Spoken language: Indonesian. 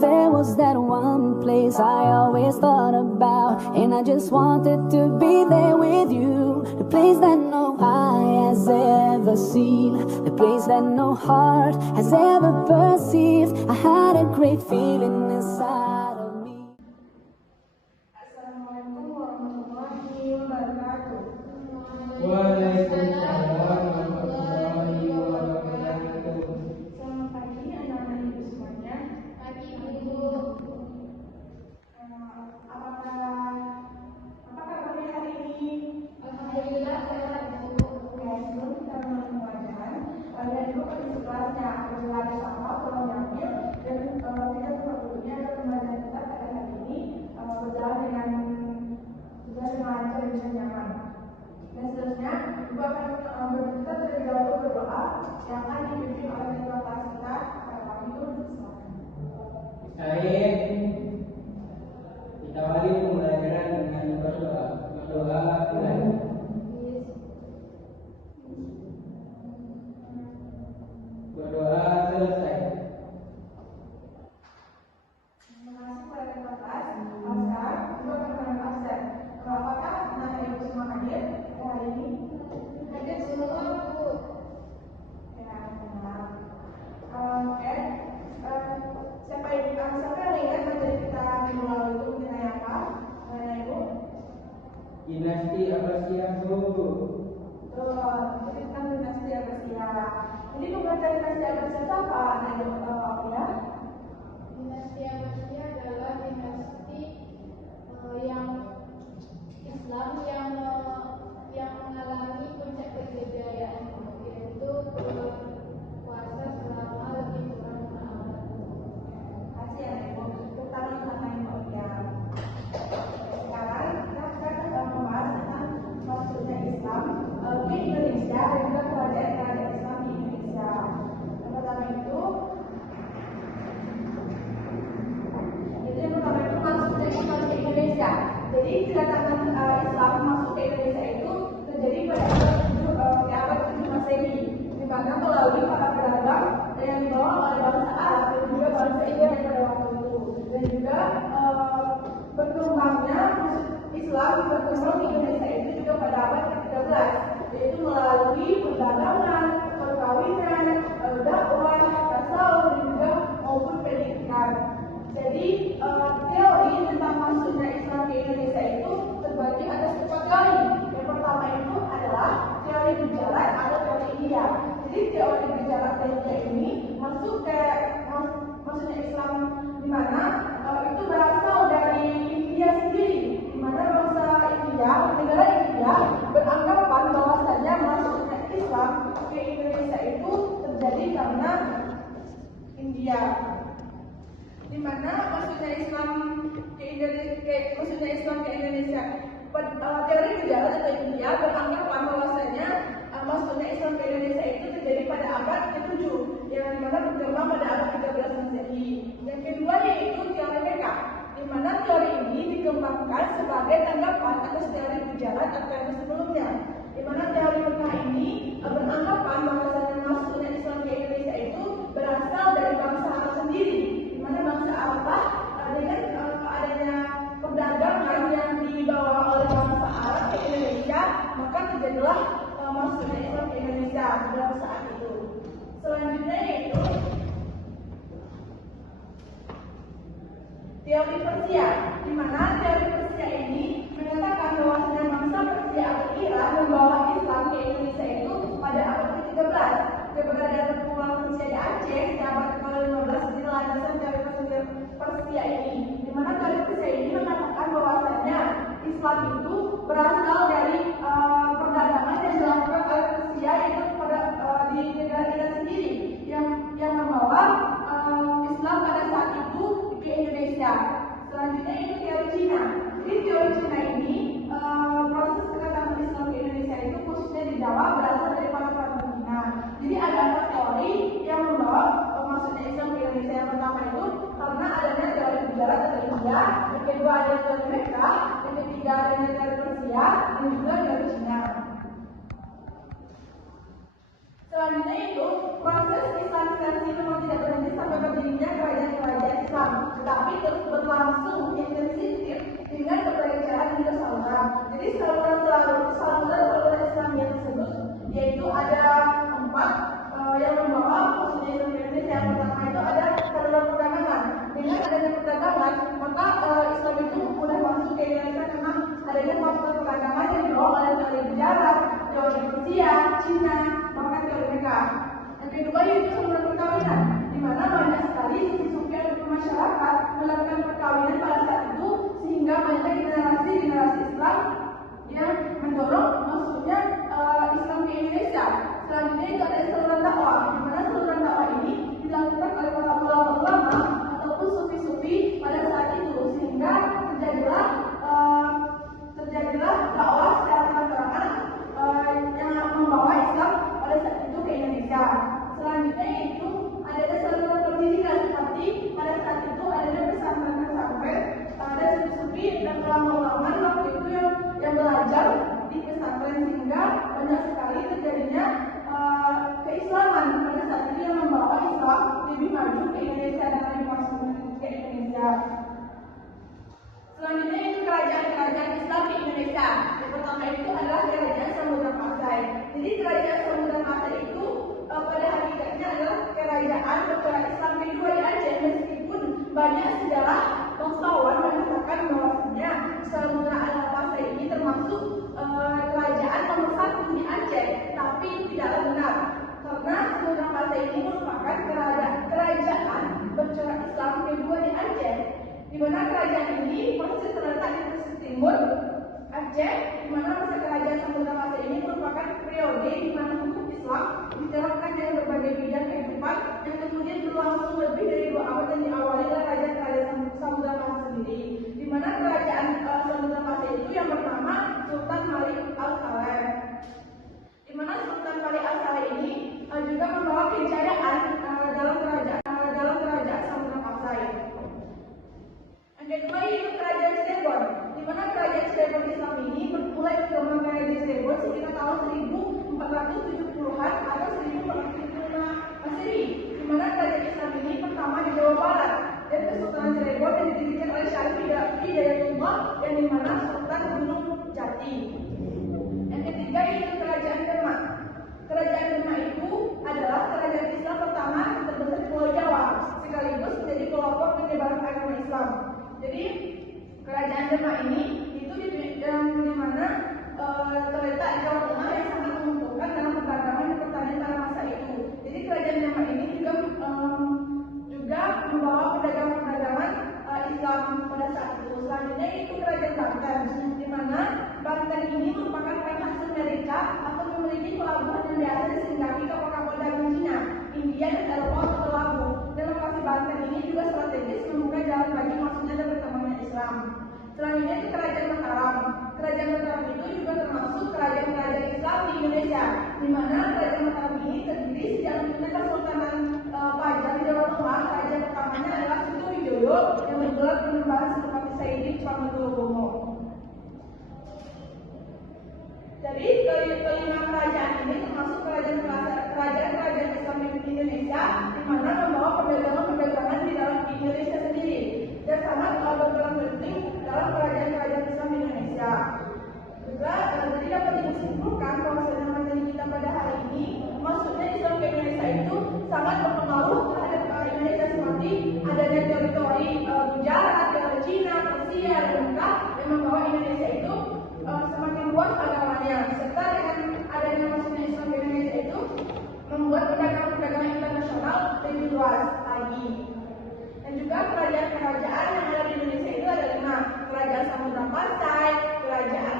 There was that one place I always thought about, and I just wanted to be there with you. The place that no eye has ever seen, the place that no heart has ever perceived. I had a great feeling inside of me. Assalamualaikum warahmatullahi wabarakatuh. Waalaikumsalam warahmatullahi wabarakatuh. Selamat pagi anak-anak ibu semuanya. Pagi ibu. Apa kabarnya hari ini? Alhamdulillah sehat ibu. Sebelum kita mulai pembelajaran, kalian ibu pada sekelasnya adalah sama tolong diambil dan kita buka dulunya ke pembelajaran kita pada hari ini berjalan dengan lancar dan nyaman. Dan seterusnya, ibu akan berbicara terlebih dahulu berdoa yang akan dipimpin oleh ketua kelas kita pada kami itu silakan. Baik, kita awali pembelajaran dengan berdoa. Berdoa mulai. Berdoa selesai. Terima kasih kepada ketua kelas. Sekarang, ibu akan mengambil absen. Apakah anak ibu semua hadir hari ini? Hadir semua bu. Ya, benar. Siapa yang ingat materi kita minggu lalu itu mengenai apa? Mengenai ibu? Dinasti Abbasiyah Bu. Jadi tentang dinasti Abbasiyah. Jadi pembelajaran dinasti Abbasiyah itu apa? Anak ibu tahu ya? Dinasti Abbasiyah adalah dinasti yang Islam yang mengalami puncak kejayaan, yaitu berkuasa selama lebih kurang 5 abad. Kasih ya ibu. Terutama sama ibu ya. Sekarang kita akan membahas tentang masuknya Islam ke Indonesia dan juga kerajaan Islam di Indonesia. Yang pertama itu masuknya Islam ke Indonesia. Jadi kedatangan Islam masuk ke Indonesia itu terjadi pada abad 7 Masehi, di mana melalui para pedagang yang dibawa oleh bangsa Arab dan juga bangsa India pada waktu itu, dan juga berkembangnya Islam berkembang di Indonesia itu juga pada abad ke-13, yaitu melalui perdagangan, perkawinan, dakwah, tasawuf dan juga maupun pendidikan. Jadi teori tentang masuknya Islam ke Indonesia itu terbagi atas 4 teori. Yang pertama itu adalah teori berjalan atau teori India. Jadi teori berjalan India ini masuknya Islam di mana itu berasal dari India sendiri, di mana bangsa India, negara India beranggapan bahwasanya masuknya Islam ke Indonesia itu terjadi karena India. Di mana masuknya Islam ke Indonesia, teori berjalan atau India beranggapan bahwasanya masuknya Islam ke Indonesia itu terjadi pada abad ke-7, yang dimana berkembang pada abad 13 Masehi. Yang kedua yaitu teori Mekah, di mana teori ini dikembangkan sebagai tanggapan atas teori berjalan atau yang sebelumnya. Di mana teori Mekah ini beranggapan bahwasanya masuknya Islam ke Indonesia itu berasal dari bangsa Arab sendiri, di mana bangsa Arab dengan adanya perdagangan yang dibawa oleh bangsa Arab ke Indonesia, maka terjadilah masuknya Islam ke Indonesia pada saat itu. Selanjutnya yaitu teori Persia, di mana teori Persia ini mengatakan bahwasanya bangsa Persia atau Iran membawa Islam ke Indonesia itu pada abad ke-13. Keberadaan perkumpulan Persia di Aceh di abad ke-15 di landasan teori Persia ini, di mana teori Persia ini mengatakan bahwasanya Islam itu berasal dari perdagangan yang dilakukan oleh Persia itu di negara Iran sendiri yang membawa Islam pada saat itu ke Indonesia. Selanjutnya itu teori Cina. Jadi teori Cina ini proses kedatangan Islam ke Indonesia itu khususnya di Jawa berasal dari para Cina. Jadi ada 4 teori yang membawa masuknya Islam ke Indonesia. Yang pertama itu karena adanya teori berjalan dari India, yang kedua ada teori Mekah, yang ketiga adanya teori Persia, dan juga teori Cina. Selanjutnya itu proses Islamisasi memang tidak berhenti sampai berdirinya kerajaan-kerajaan Islam. berlangsung intensif dengan berbagai cara dan saluran. Jadi saluran Islamiyah tersebut yaitu ada 4 yang membawa maksudnya Islam Indonesia. Yang pertama itu ada saluran perdagangan. Dengan adanya perdagangan, maka Islam itu mudah masuk ke Indonesia karena adanya faktor perdagangan yang dibawa oleh Gujarat, Jawa, Rusia, Cina, bahkan ke Amerika. Yang kedua yaitu saluran perkawinan, di mana banyak sekali sufi masyarakat melakukan perkawinan pada saat itu sehingga banyak generasi Islam yang mendorong maksudnya Islam ke Indonesia. Selanjutnya itu ada saluran dakwah, di mana saluran dakwah ini dilakukan oleh para ulama ataupun sufi-sufi pada saat itu sehingga terjadilah dakwah secara terang-terangan yang membawa Islam pada saat itu ke Indonesia. Selanjutnya itu ada saluran pendidikan seperti pada saat itu ada pesantren, ada sufi dan ulama-ulama waktu itu yang belajar di pesantren sehingga banyak sekali terjadinya keislaman pada saat itu yang membawa Islam lebih maju ke Indonesia dan lebih masuk ke Indonesia. Selanjutnya itu kerajaan-kerajaan Islam di Indonesia. Yang pertama itu adalah kerajaan Samudra Pasai. Jadi kerajaan Samudra Pasai itu pada hakikatnya adalah kerajaan bercorak Islam kedua di Aceh, meskipun banyak sejarah bangsawan mengatakan bahwasanya Samudra Pasai ini termasuk kerajaan nomor 1 di Aceh, tapi itu tidaklah benar karena Samudra Pasai ini merupakan kerajaan bercorak Islam kedua di Aceh, di mana kerajaan ini masih terletak di pesisir timur Aceh, di mana masa kerajaan Samudra Pasai ini merupakan periode di mana hukum Islam diterapkan dalam berbagai bidang kehidupan yang kemudian berlangsung lebih dari 2 abad dan diawali oleh kerajaan Samudra Pasai sendiri. Di mana kerajaan Samudra Pasai itu yang pertama Sultan Malik Al-Saleh. Di mana Sultan Malik Al-Saleh ini juga membawa kejayaan dalam kerajaan Samudra Pasai. Yang kedua yaitu kerajaan Cirebon, di mana kerajaan Cirebon Islam ini mulai berkembang dari Cirebon sekitar tahun 1470-an atau 1475 Masehi, di mana kerajaan Islam ini pertama di Jawa Barat dan Kesultanan Cirebon yang didirikan oleh Syarif Hidayatullah yang di mana Sultan Gunung Jati. Yang ketiga yaitu kerajaan Demak. Kerajaan Demak itu adalah kerajaan Islam pertama yang terbesar di Pulau Jawa, sekaligus menjadi pelopor penyebaran agama Islam. Jadi kerajaan Demak ini itu di mana terletak di Jawa Tengah yang sangat menguntungkan dalam perdagangan dan pertanian pada masa itu. Jadi kerajaan Demak ini juga membawa perdagangan Islam pada saat itu. Selanjutnya itu kerajaan Banten, di mana Banten ini merupakan penghasil dari cat atau memiliki pelabuhan yang biasa disinggahi kapal-kapal dagang Cina, India dan Eropa untuk berlabuh. Dan lokasi Banten ini juga strategis membuka jalan bagi masuknya dan berkembangnya Islam. Selanjutnya itu kerajaan Mataram. Kerajaan Mataram itu juga termasuk kerajaan-kerajaan Islam di Indonesia, di mana kerajaan Mataram ini terdiri sejak munculnya Kesultanan Pajang Jawa Tengah. Kerajaan pertamanya adalah Sutowijoyo yang bergelar penembahan seperti Sayyidi Pramodiogomo. Jadi kelima kerajaan ini termasuk kerajaan Islam di Indonesia, di mana membawa perdagangan di dalam Indonesia sendiri dan sangat berperan penting dalam kerajaan Islam di Indonesia. Juga jadi dapat disimpulkan bahwa materi kita pada hari ini, maksudnya Islam di Indonesia itu sangat berpengaruh terhadap Indonesia seperti adanya teori Gujarat, teori Cina, Rusia, dan Mekah yang membawa Indonesia itu semakin luas agamanya, serta dengan adanya maksudnya Islam di Indonesia itu membuat perdagangan internasional lebih luas lagi. Dan juga kerajaan-kerajaan yang ada di Indonesia itu ada 5: kerajaan Samudra Pasai, kerajaan